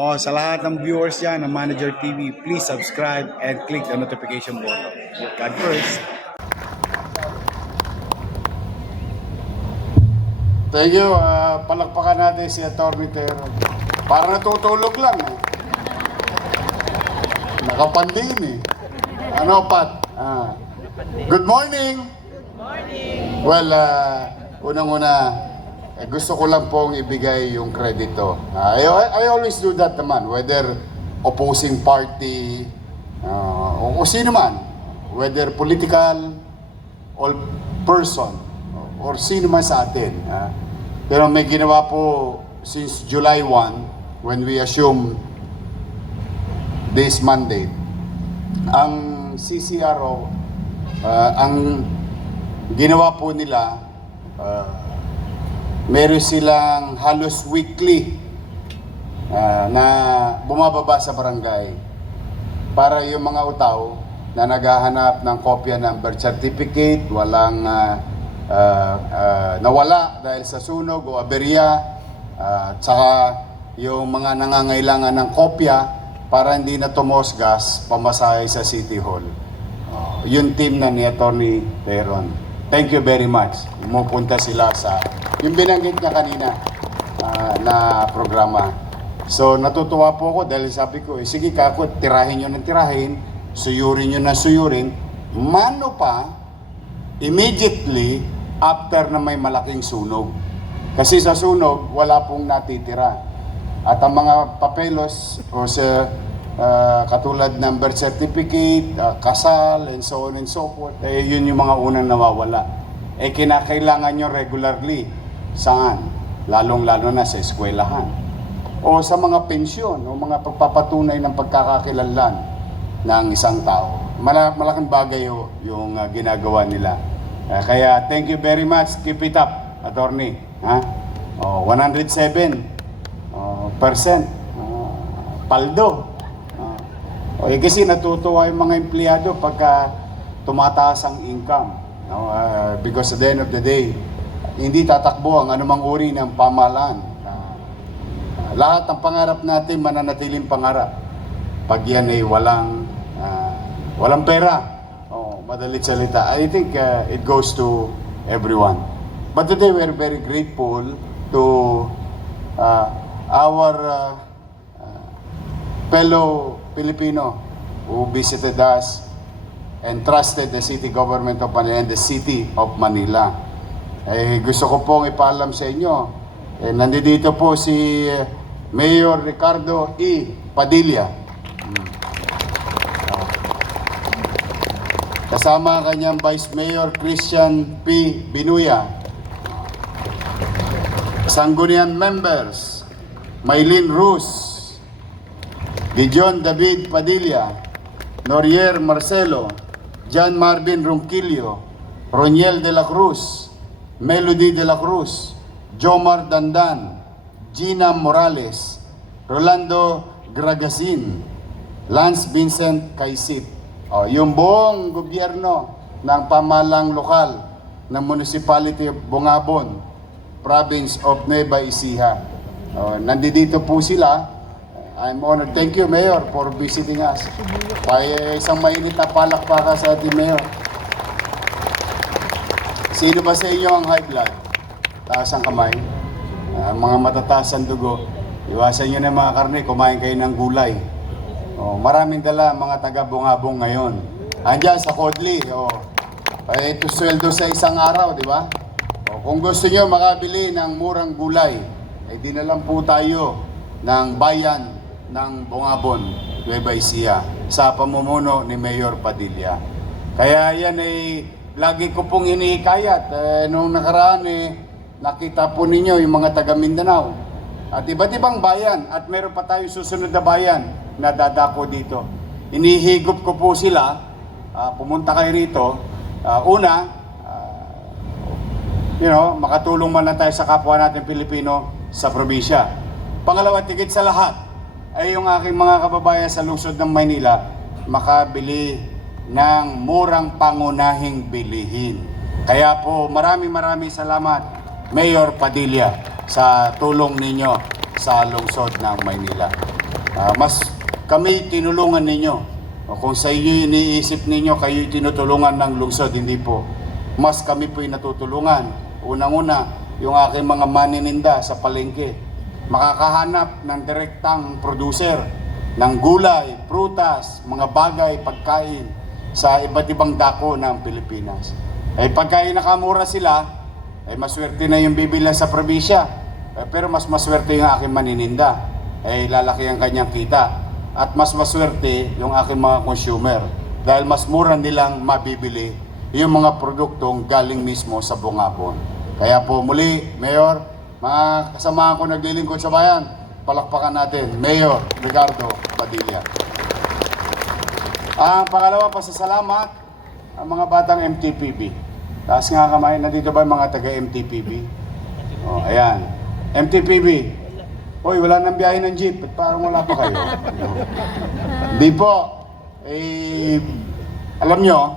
O sa lahat ng viewers dyan ng Manager TV, please subscribe and click the notification button. God first. Thank you. Palakpakan natin si Atty. Teron. Parang natutulog lang. Nakapandin eh. Ano, Pat? Good morning! Good morning! Well, unang-una, gusto ko lang pong ibigay yung kredito. I always do that naman, whether opposing party, o sino man, whether political or person, or sino man sa atin. Pero may ginawa po since July 1, when we assume this mandate, ang CCRO, ang ginawa po nila, meron silang halos weekly na bumababa sa barangay para yung mga utaw na naghahanap ng kopya ng birth certificate, walang nawala dahil sa sunog o aberya, tsaka yung mga nangangailangan ng kopya para hindi na tumosgas pamasahe sa City Hall. Yung team na ni Atty. Teron. Thank you very much. Pumupunta sila sa yung binanggit niya kanina na programa. So natutuwa po ako dahil sabi ko, sige kako, tirahin nyo ng tirahin, suyurin nyo ng suyurin, mano pa, immediately after na may malaking sunog. Kasi sa sunog, wala pong natitira. At ang mga papelos o sa katulad ng birth certificate, kasal, and so on and so forth, yun yung mga unang nawawala. Kinakailangan nyo regularly. Saan? Lalong-lalo na sa eskwelahan. O sa mga pensyon, o mga pagpapatunay ng pagkakakilanlan ng isang tao. Malaking bagay yung ginagawa nila. Kaya thank you very much. Keep it up, attorney. 107% paldo. Kasi natutuwa yung mga empleyado pagka tumataas ang income. Because at the end of the day, hindi tatakbo ang anumang uri ng pamahalaan. Lahat ng pangarap natin mananatiling pangarap. Pag yan ay walang pera, madalit salita, I think it goes to everyone. But today we are very grateful to our fellow Filipino who visited us and trusted the city government of Manila and the city of Manila. Gusto ko pong ipaalam sa inyo, nandito po si Mayor Ricardo E. Padilla. Kasama ang kanyang Vice Mayor Christian P. Binuya. Sangguniang members, Maylin Ruz, Dijon David Padilla, Norier Marcelo, John Marvin Ronquillo, Roniel de la Cruz, Melody de la Cruz, Jomar Dandan, Gina Morales, Rolando Gragasin, Lance Vincent Kaisit. Yung buong gobyerno ng pamahalang lokal ng Municipality of Bungabon, Province of Nueva Ecija. Nandito po sila. I'm honored. Thank you, Mayor, for visiting us. Isang mainit na palakpakan sa ating Mayor. Sino ba sa inyo ang high blood? Taas ang kamay. Mga matataas ang dugo. Iwasan nyo na mga karne, kumain kayo ng gulay. Maraming dala mga taga-Bungabong ngayon. Andiyan sa Kodli. Ito sweldo sa isang araw, di ba? Kung gusto nyo makabili ng murang gulay, di na lang po tayo ng bayan ng Bungabon, Nueva Ecija, sa pamumuno ni Mayor Padilla. Kaya yan ay lagi ko pong hinihikayat. Noong nakaraan nakita po ninyo yung mga taga Mindanao at iba't ibang bayan at meron pa tayo susunod na bayan na dadako dito. Inihigop ko po sila, pumunta kayo rito. Makatulong man lang tayo sa kapwa natin Pilipino sa probinsya. Pangalawa, tigit sa lahat, ay yung aking mga kababayan sa lungsod ng Maynila makabili ng murang pangunahing bilihin. Kaya po maraming salamat, Mayor Padilla, sa tulong ninyo sa lungsod ng Maynila. Mas kami tinulungan ninyo. O kung sa inyo iniisip ninyo, kayo tinutulungan ng lungsod, hindi po. Mas kami po natutulungan. Unang-una, yung aking mga manininda sa palengke. Makakahanap ng direktang producer ng gulay, prutas, mga bagay, pagkain sa iba't ibang dako ng Pilipinas. Pagka nakamura sila, maswerte na yung bibila sa probinsya. Pero mas maswerte yung aking manininda. Lalaki ang kanyang kita. At mas maswerte yung aking mga consumer. Dahil mas mura nilang mabibili yung mga produktong galing mismo sa bungabon. Kaya po muli, Mayor, mga kasamahan ko naglilingkod sa bayan, palakpakan natin, Mayor Ricardo Padilla. Ang pangalawa, pasasalamat ang mga batang MTPB. Taas nga kamay, nandito ba yung mga taga-MTPB? Ayan. MTPB. Hoy, wala nang biyahe ng jeep. Parang wala pa kayo. Di po. Alam nyo,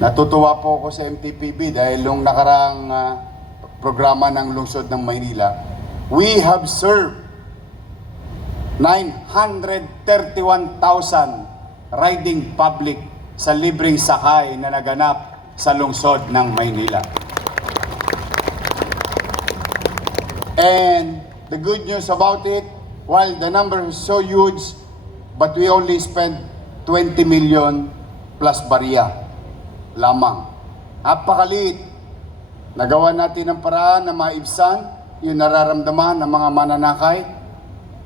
natutuwa po ako sa MTPB dahil nung nakarang programa ng lungsod ng Maynila, we have served 931,000 riding public sa libreng sakay na naganap sa lungsod ng Maynila. And the good news about it, while the number is so huge, but we only spent 20 million plus barya lamang. Napakaliit. Nagawa natin ang paraan na maibsan yung nararamdaman ng mga mananakay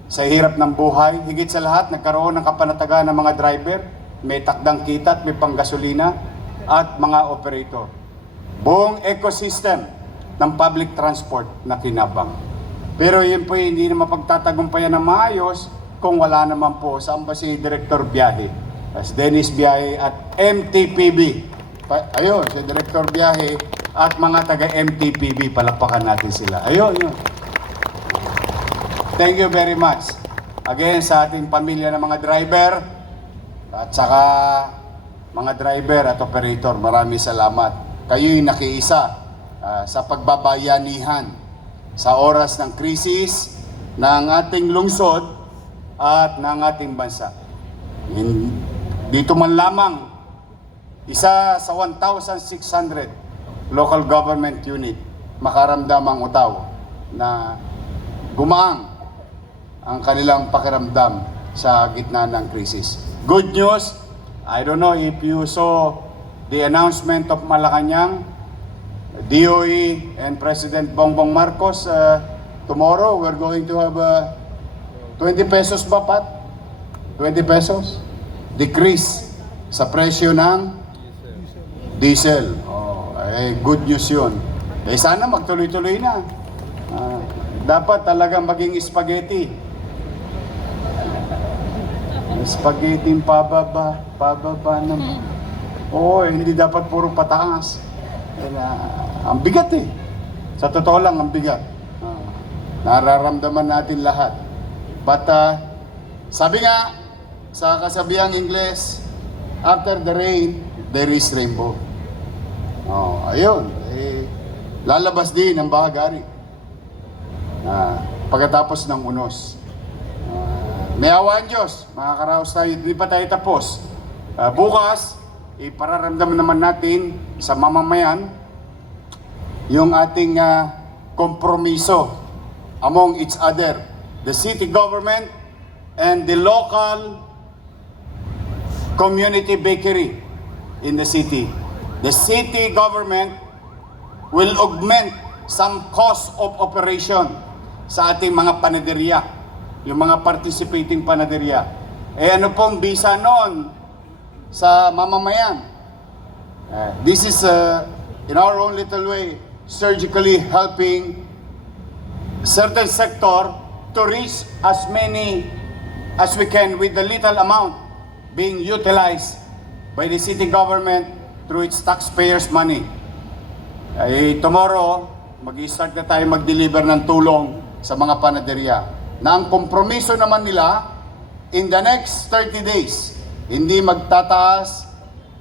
sa hirap ng buhay. Higit sa lahat, nagkaroon ng kapanatagan ng mga driver, may takdang kita at may panggasolina at mga operator. Buong ecosystem ng public transport na kinabang. Pero yun po hindi na mapagtatagumpayan ng maayos kung wala naman po sa si Director Biyahe, si Dennis Biyahe at MTPB. Ayun, si Director Biyahe at mga taga-MTPB, palakpakan natin sila. Ayun, yun. Thank you very much. Again, sa ating pamilya ng mga driver at saka mga driver at operator, maraming salamat. Kayo'y nakiisa sa pagbabayanihan sa oras ng krisis ng ating lungsod at ng ating bansa. Dito man lamang, isa sa 1,600 local government unit makaramdam ang utaw na gumaang ang kanilang pakiramdam sa gitna ng krisis. Good news, I don't know if you saw the announcement of Malacanang, DOE and President Bongbong Marcos. Tomorrow we're going to have 20 pesos ba, Pat? 20 pesos? Decrease sa presyo ng diesel. Good news yun. Sana magtuloy-tuloy na. Dapat talagang maging spaghetti. Spaghetti pababa naman. Hindi dapat puro pataas. Ang bigat eh. Sa totoo lang, ang bigat. Nararamdaman natin lahat. But, sabi nga, sa kasabihang Ingles, after the rain, there is rainbow. Ayun. Lalabas din ang bahagari. Pagkatapos ng unos. May awa ang Diyos. Makakaraos tayo. Hindi pa tayo tapos. Bukas, ipararamdaman naman natin sa mamamayan yung ating kompromiso among each other. The city government and the local community bakery in the city. The city government will augment some cost of operation sa ating mga panaderya, yung mga participating panaderya. Ano pong bisa noon sa mamamayan? This is, in our own little way, surgically helping certain sector to reach as many as we can with the little amount being utilized by the city government through its taxpayers' money. Tomorrow, mag-i-start na tayo mag-deliver ng tulong sa mga panaderya. Na ang kompromiso naman nila, in the next 30 days, hindi magtataas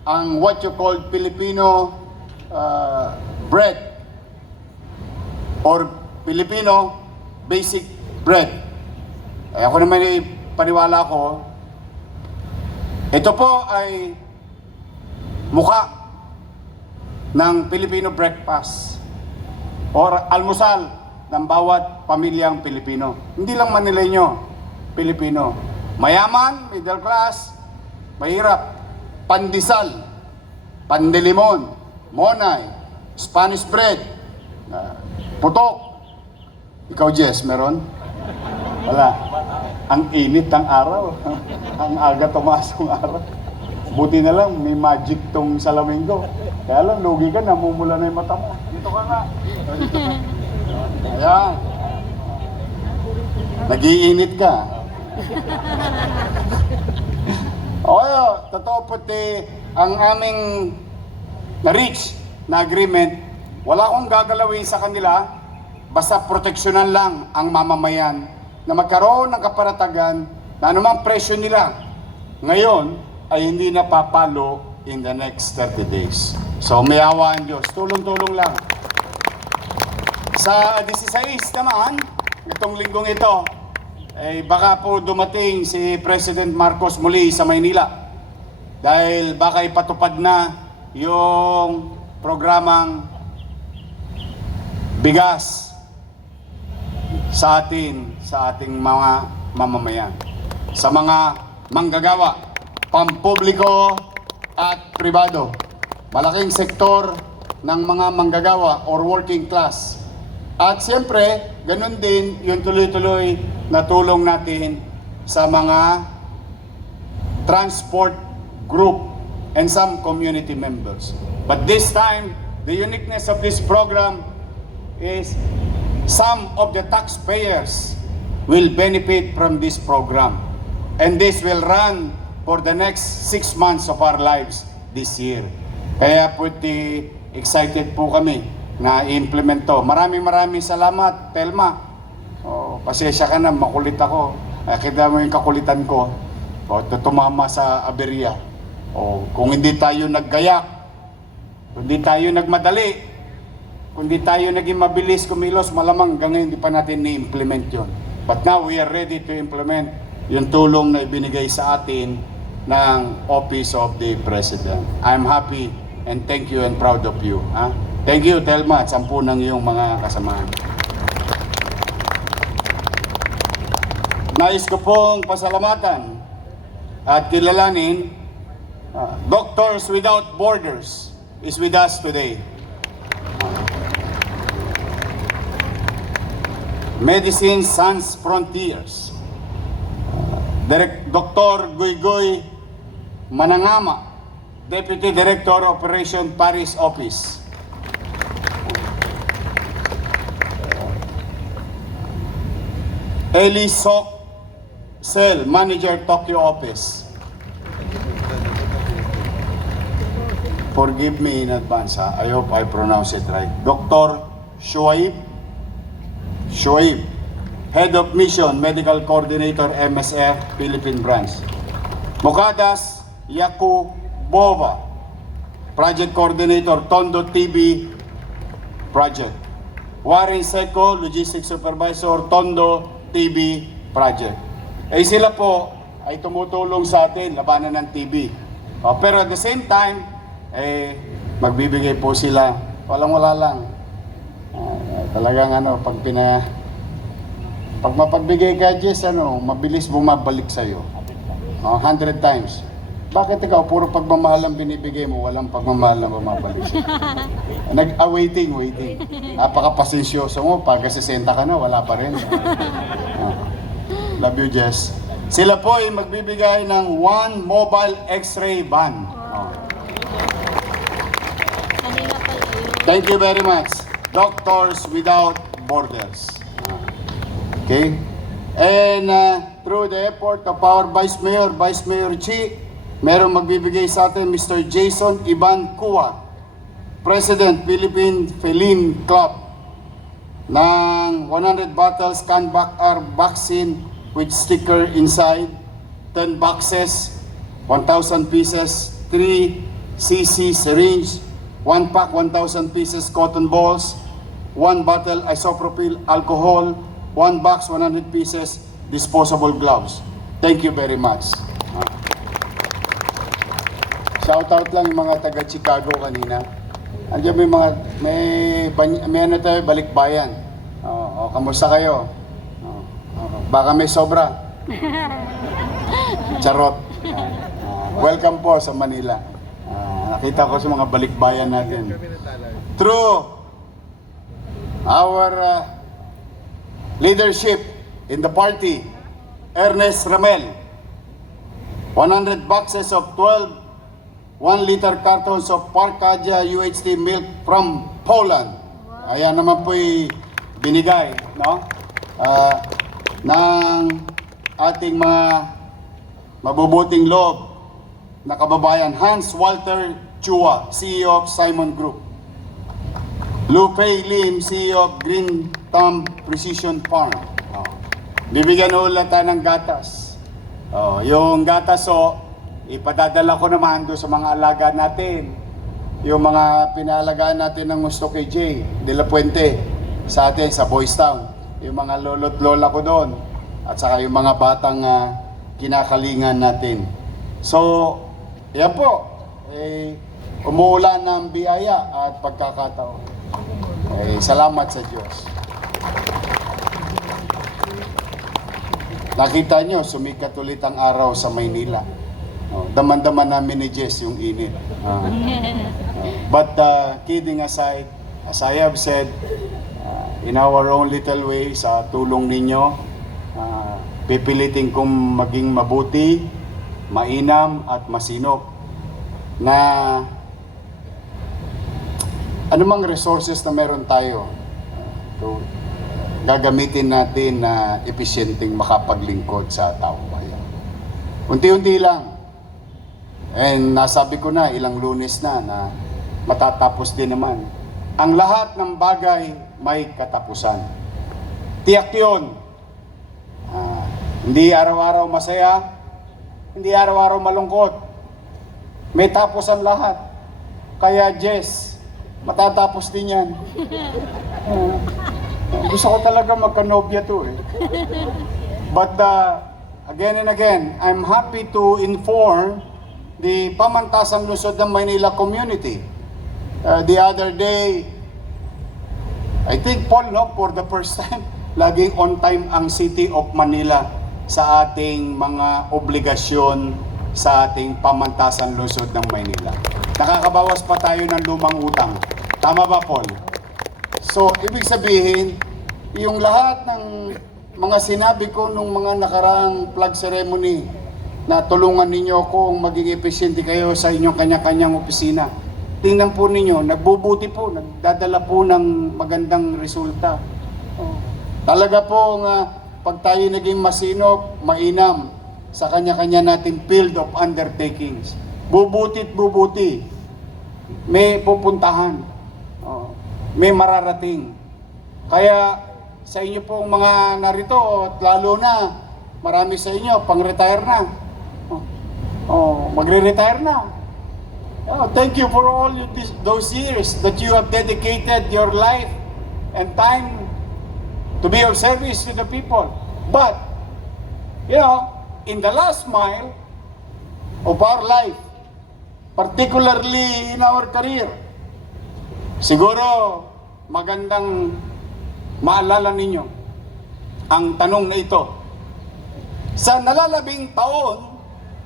ang what you call Filipino bread or Filipino basic bread. Ako naman ay paniwala ko, ito po ay mukha ng Filipino breakfast or almusal ng bawat pamilyang Pilipino. Hindi lang Manileño, Pilipino. Mayaman, middle class, mahirap, pandesal, pandelimon, monay, Spanish bread, putok. Ikaw, Jess, meron? Wala. Ang init ng araw. Ang aga tumasok ng araw. Buti na lang, may magic tong salamin ko. Kaya lang, lugi ka, namumula na yung mata mo. Dito ka nga. Dito ka. Ayan. Nag-iinit ka. Okay, totoo puti, ang aming na-reach na agreement, wala akong gagalawin sa kanila, basta proteksyonan lang ang mamamayan na magkaroon ng kaparatagan na anumang presyo nila ngayon ay hindi na papalo in the next 30 days. So may awa ang Diyos, tulong-tulong lang. Sa 16 naman, itong linggong ito, eh baka po dumating si President Marcos muli sa Maynila dahil baka ipatupad na yung programang bigas sa ating mga mamamayan, sa mga manggagawa, pampubliko at pribado. Malaking sektor ng mga manggagawa or working class. At siyempre, ganun din yung tuloy-tuloy na tulong natin sa mga transport group and some community members. But this time, the uniqueness of this program is some of the taxpayers will benefit from this program. And this will run for the next 6 months of our lives this year. Kaya puti excited po kami na i-implement to. Maraming salamat, Telma. Pasensya ka na, makulit ako. Kita mo yung kakulitan ko. Tumama sa aberya. Kung hindi tayo naggayak, kung hindi tayo nagmadali, kung hindi tayo naging mabilis kumilos, malamang hanggang ngayon hindi pa natin ni-implement yun. But now we are ready to implement yung tulong na ibinigay sa atin ng Office of the President. I'm happy and thank you and proud of you. Thank you, Telma, at 10 ng iyong mga kasamahan. Nais ko pong pasalamatan at kilalanin Doctors Without Borders is with us today. Medicine Sans Frontiers. Dr. Goygoy Manangama, Deputy Director Operation Paris Office. Eli Sok Sel, Manager Tokyo Office. Forgive me in advance, I hope I pronounce it right. Dr. Shoaib, Head of Mission, Medical Coordinator, MSF, Philippine Branch. Mukadas Yakubova, Project Coordinator, Tondo TB Project. Warren Seco, Logistics Supervisor, Tondo TB Project. Sila po ay tumutulong sa atin labanan ng TB. Pero at the same time, magbibigay po sila, walang-wala lang. Talagang pag mapagbigay ka, Jess, mabilis bumabalik sa'yo. 100 times. Bakit ikaw, puro pagmamahal ang binibigay mo, walang pagmamahal na bumabalik sa'yo? Waiting. Napakapasensyoso mo, pag 60 ka na, wala pa rin. Love you, Jess. Sila po ay magbibigay ng 1 mobile x-ray van. Thank you very much. Doctors Without Borders. Okay? And through the effort of our Vice Mayor Chi, merong magbibigay sa atin Mr. Jason Ivan Kua, President Philippine Feline Club, ng 100 bottles Canvac-R vaccine with sticker inside, 10 boxes, 1,000 pieces, 3 cc syringe, 1 pack 1,000 pieces cotton balls, 1 bottle isopropyl alcohol, 1 box 100 pieces disposable gloves. Thank you very much. Shoutout lang yung mga taga Chicago kanina. Andiyan may ano tayo, balikbayan. Kamusta kayo? Baka may sobra. Charot. Welcome po sa Manila. Nakita ko sa mga balikbayan natin. Through our leadership in the party, Ernest Ramel, 100 boxes of 12 1-liter cartons of Parkaja UHT milk from Poland. Ayan naman po'y binigay, no? Ng ating mga mabubuting loob na kababayan, Hans Walter Chua, CEO of Simon Group. Lu Pei Lim, CEO of Green Thumb Precision Farm. Bibigyan ulit tayo ng gatas. Yung gatas ipadadala ko naman doon sa mga alaga natin. Yung mga pinalagaan natin ng gusto kay Jay De La Puente sa atin, sa Boys Town. Yung mga lolo't lola ko doon. At saka yung mga batang kinakalingan natin. So, yan po. Umuulan ng biyaya at pagkakataon. Salamat sa Diyos. Nakita nyo, sumikat ulit ang araw sa Maynila. Daman-daman namin ni Jess yung init. But kidding aside, as I have said, in our own little way, sa tulong ninyo, pipilitin kong maging mabuti, mainam at masinop na anumang resources na meron tayo, gagamitin natin na epesyenteng makapaglingkod sa taong bayan. Unti-unti lang. And nasabi ko na ilang Lunes na matatapos din naman. Ang lahat ng bagay may katapusan. Tiyak yun. Hindi araw-araw masaya, hindi araw-araw malungkot. May tapos ang lahat. Kaya Jess, matatapos din yan. Gusto ko talaga magkanobya to eh. But again and again, I'm happy to inform the Pamantasan Lungsod ng Maynila community. The other day, I think Paul, for the first time, laging on time ang City of Manila sa ating mga obligasyon sa ating Pamantasan Lungsod ng Maynila. Nakakabawas pa tayo ng lumang utang. Tama ba, Paul? So, ibig sabihin, yung lahat ng mga sinabi ko nung mga nakaraang flag ceremony, na tulungan ninyo kung maging epesyente kayo sa inyong kanya-kanyang opisina. Tingnan po ninyo, nagbubuti po, nagdadala po ng magandang resulta. Talaga po pag tayo naging masinop, mainam sa kanya-kanya nating field of undertakings, bubuti't bubuti, may pupuntahan, may mararating. Kaya sa inyo pong mga narito, at lalo na marami sa inyo pang-retire na. Magre-retire na. Thank you for all those years that you have dedicated your life and time to be of service to the people. But, in the last mile of our life, particularly in our career, siguro magandang maalala ninyo ang tanong na ito. Sa nalalabing taon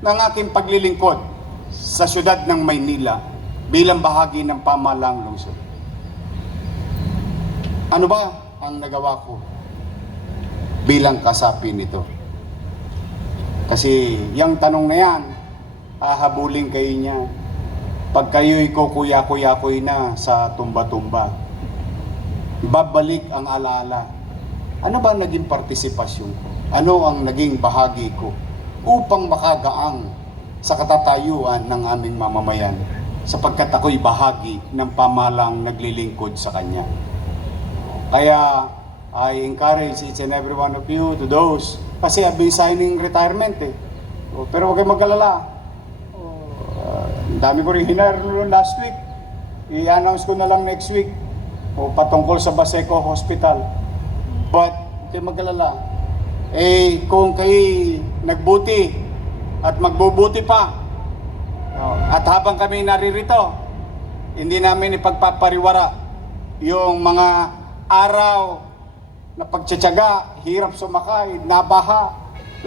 ng aking paglilingkod sa siyudad ng Maynila bilang bahagi ng pamahalaang lungsod, ano ba ang nagawa ko bilang kasapi nito? Kasi yung tanong na yan, hahabulin kayo niya. Pag kayo'y kukuya-kuya-kuy na sa tumba-tumba, babalik ang alaala. Ano ba naging partisipasyon ko? Ano ang naging bahagi ko upang makagaang sa katatayuan ng aming mamamayan, sapagkat ako'y bahagi ng pamahalaang naglilingkod sa Kanya. Kaya I encourage each and every one of you to those, kasi I've been signing retirement eh. Pero huwag kayong mag-alala. Ang dami ko rin hinar last week. I-announce ko na lang next week. Patungkol sa Baseco Hospital. But, huwag kayong mag-alala. kung kayo nagbuti at magbubuti pa, at habang kami naririto, hindi namin ipagpapariwara yung mga araw na pagtsatsaga, hirap sumakay, nabaha,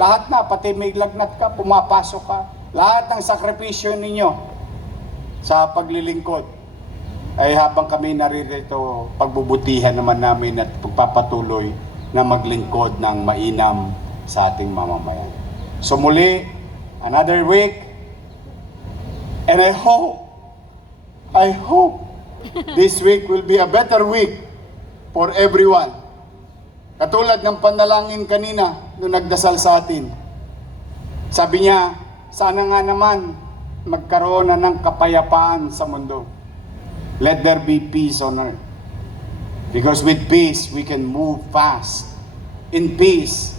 lahat na, pati may lagnat ka, pumapasok ka, lahat ng sakripisyo ninyo sa paglilingkod, ay habang kami naririto, pagbubutihan naman namin at pagpapatuloy na maglingkod ng mainam sa ating mamamayan. So muli, another week, and I hope this week will be a better week for everyone. Katulad ng panalangin kanina nung nagdasal sa atin. Sabi niya, sana nga naman magkaroon na ng kapayapaan sa mundo. Let there be peace on earth. Because with peace, we can move fast. In peace,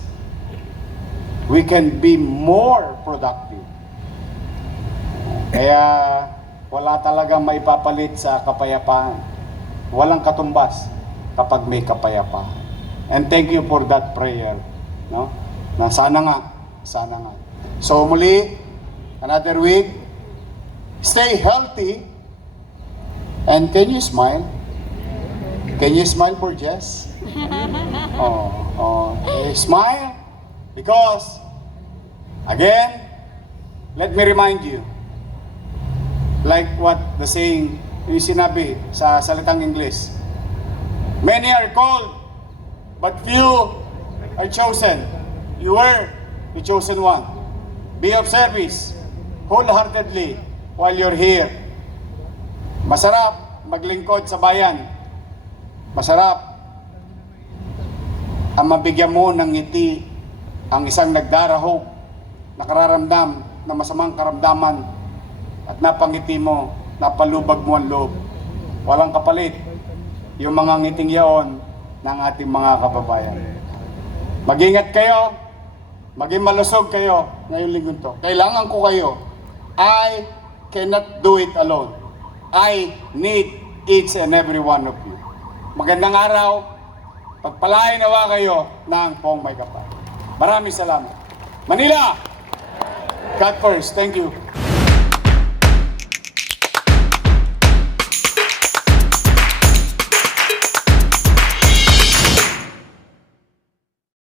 we can be more productive. Kaya wala talagang maipapalit sa kapayapaan. Walang katumbas kapag may kapayapaan. And thank you for that prayer. No? Na sana nga. So muli, another week, stay healthy. And can you smile? Can you smile for Jess? Smile. Because, again, let me remind you, like what the saying, yung sinabi sa salitang English, many are called, but few are chosen. You were the chosen one. Be of service, wholeheartedly, while you're here. Masarap maglingkod sa bayan. Masarap ang mabigyan mo ng ngiti ang isang nagdarahog, nakararamdam na masamang karamdaman at napangiti mo, napalubag mo ang loob. Walang kapalit yung mga ngiting yaon ng ating mga kababayan. Mag-ingat kayo, maging malusog kayo ngayong linggo to. Kailangan ko kayo. I cannot do it alone. I need each and every one of you. Magandang araw. Pagpalain nawa kayo ng Pong May Kapal. Maraming salamat. Manila! God first. Thank you.